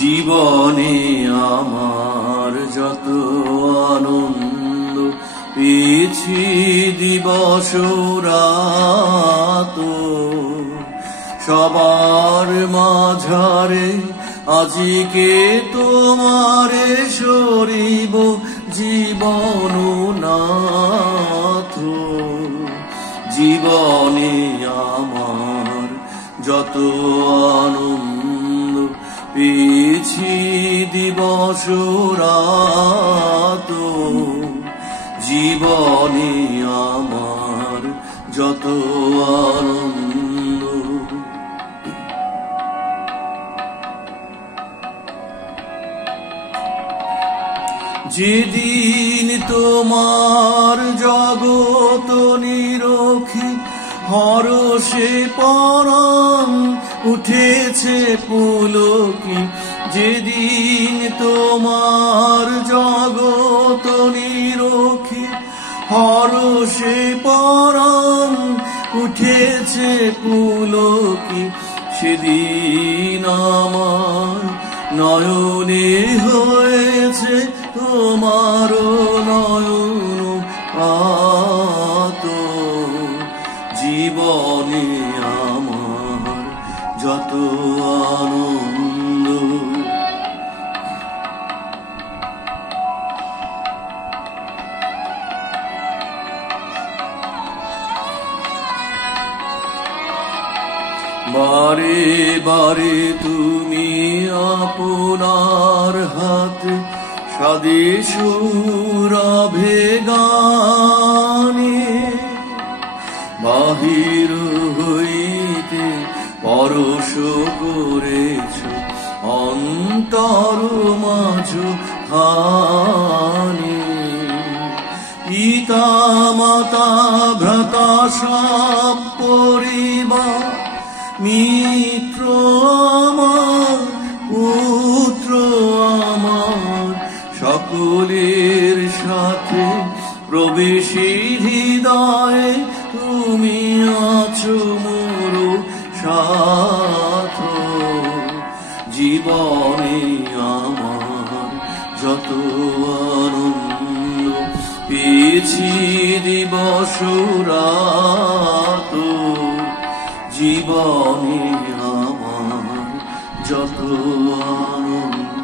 জীবনে আমার যত আনন্দ পেয়েছি দিবস রাত, সবার মাঝারে আজিকে তোমারে সরিব জীবন নাথ। জীবনে আমার যত আনন্দ পেয়েছি দিবস রাত, জীবনে আমার যত আনন্দ। যেদিন তোমার জগত নিরখে হরষে পরাণ উঠেছে পুলকি, যেদিন তোমার জগত নিরখে হরষে পরাণ উঠেছে পুলকি, সেদিন আমার নয়নে হয়েছে তোমার নয়ন পাত। জীবনে আমার যত আনন্দ, বারে বারে তুমি আপনার হাতে স্বাদেশ রবে গানে, বাহির হইতে পরশ করেছ অন্তর মাঝ খানে। পিতা মাতা ভ্রাতা সব পরিবার মিত্র আমার পুত্র আমার, সকলের সাথে প্রবেশী হৃদয়ে তুমি আছো মোর সাথ। জীবনে আমার যত আনন্দ পেয়েছি দিবস রাত, জীবনে আমার যত আনন্দ।